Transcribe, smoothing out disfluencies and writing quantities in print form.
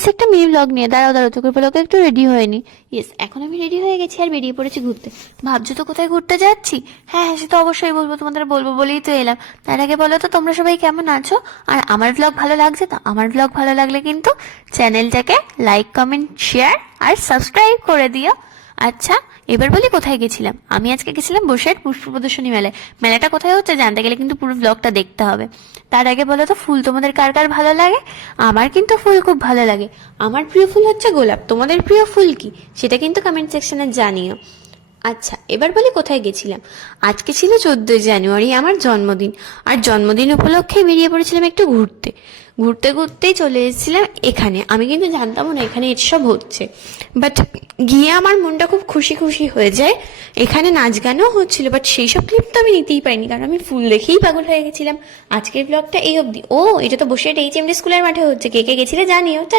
এসেছি একটা mini blog নিয়ে। দাঁড়াও চোখের পলকে একটু রেডি হয়ে নি। ইয়েস, এখন আমি রেডি হয়ে গেছি আর বেরিয়ে পড়েছি ঘুরতে। ভাবছো তো কোথায় ঘুরতে যাচ্ছি? হ্যাঁ, সে তো অবশ্যই বলবো, তোমাদের বলবো বলেই তো এলাম। তার আগে বলো তো তোমরা সবাই কেমন আছো? আর আমার ব্লগ ভালো লাগছে তো? আমার ব্লগ ভালো লাগলে কিন্তু চ্যানেলটাকে লাইক, কমেন্ট, শেয়ার আর সাবস্ক্রাইব করে দিও। আচ্ছা, এবার বলি কোথায় গেছিলাম। আমি আজকে গেছিলাম বসিরহাট পুষ্প প্রদর্শনী মেলায়। মেলাটা কোথায় হচ্ছে জানতে গেলে কিন্তু পুরো ব্লগটা দেখতে হবে। তার আগে বলো তো, ফুল তোমাদের কার কার ভালো লাগে? আমার কিন্তু ফুল খুব ভালো লাগে। আমার প্রিয় ফুল হচ্ছে গোলাপ। তোমাদের প্রিয় ফুল কি সেটা কিন্তু কমেন্ট সেকশনে জানিও। আচ্ছা, এবার বলি কোথায় গেছিলাম। আজকে ছিল 14ই জানুয়ারি, আমার জন্মদিন। আর জন্মদিন উপলক্ষে বেরিয়ে পড়েছিলাম একটু ঘুরতে। ঘুরতে ঘুরতেই চলে এসেছিলাম এখানে। আমি কিন্তু জানতামও না এখানে এসব হচ্ছে, বাট গিয়ে আমার মনটা খুব খুশি খুশি হয়ে যায়। এখানে নাচ গানও হচ্ছিল, বাট সেই সব ক্লিপ তো আমি নিতেই পারিনি, কারণ আমি ফুল দেখেই পাগল হয়ে গেছিলাম। আজকের ব্লগটা এই অবধি। ও, এটা তো বসে HMD স্কুলের মাঠে হচ্ছে। কে কে গেছিলে জানিও।